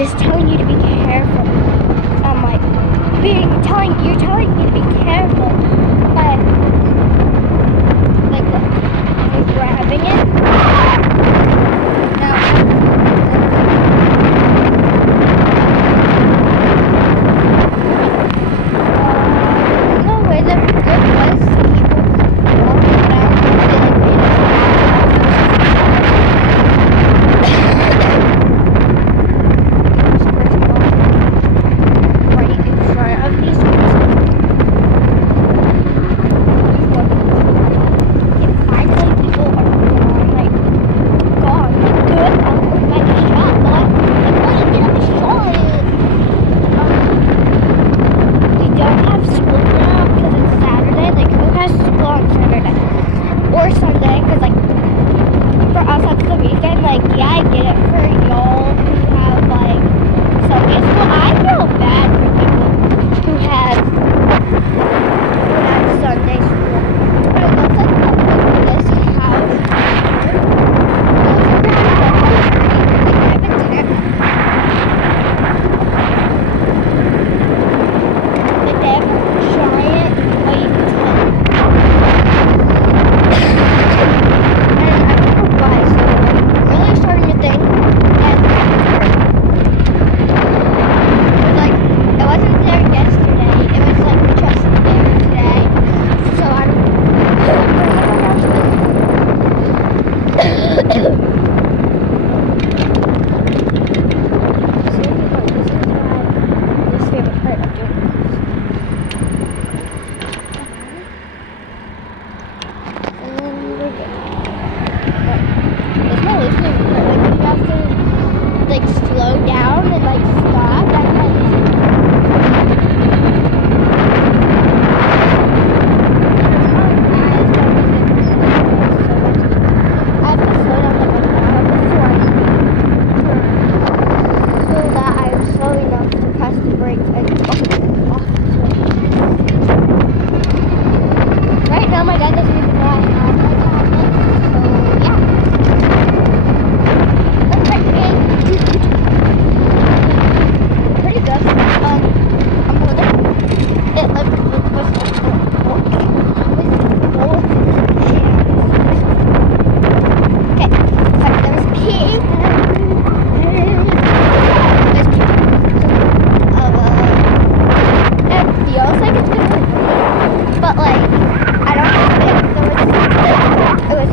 just telling you to be careful. I'm like, you're telling me to be careful, but like what? I'm grabbing it. Now, no way that good was people walking around and they like made us right in front of these ones. It finds like people are like gone, like good. I'll put back a shot, but like what you get a shot? We don't have school now because it's Saturday. Like who has school on Saturday or Sunday? Because like for us that's the weekend. Like yeah, I get it for y'all who have like Sunday school. I feel bad for people who had Sunday school. But it looks like this house. Like they have a giant white tent. And I don't know why, so I'm really starting to think that it wasn't there yesterday, it was like just there today. So I don't this is my least favorite part of doing this. And then we're good. Right. This is my least favorite part. Like you have to like slow down and like stop. That kind of I have to slow down like a lot before so that I'm slow enough to press the brake and off. Right now my dad doesn't even know I have my tablet, so yeah. That's pretty good. I'm holding it like okay, sorry, there's pee. It feels like it's gonna rain, but like I don't know if it was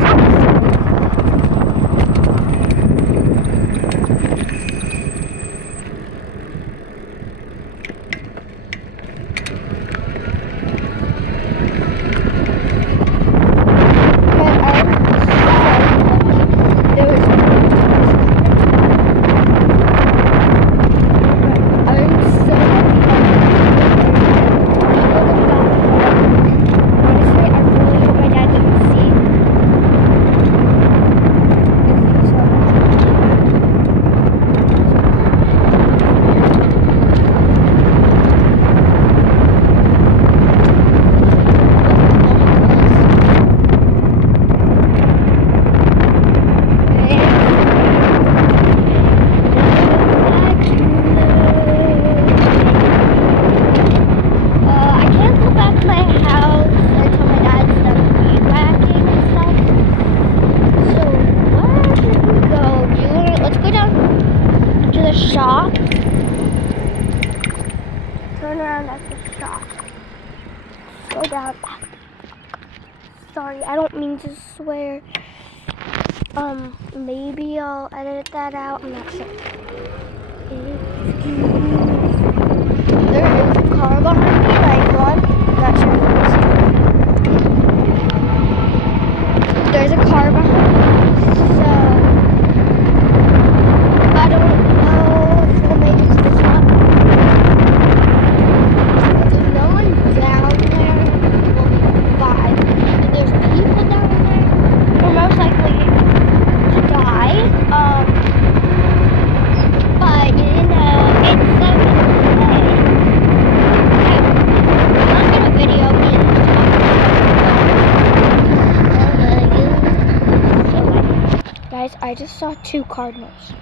shop. Turn around at the shop. Go down. Sorry, I don't mean to swear. Maybe I'll edit that out. I'm not sure. There is a car behind me, like one. Not sure if you can see. There's a car behind me, so I don't know if we'll make it to the shop. If there's no one down there, we'll be fine. If there's people down there, we're most likely to die. But you know, it's okay. I'm not gonna video me in the shop. Guys, I just saw 2 cardinals.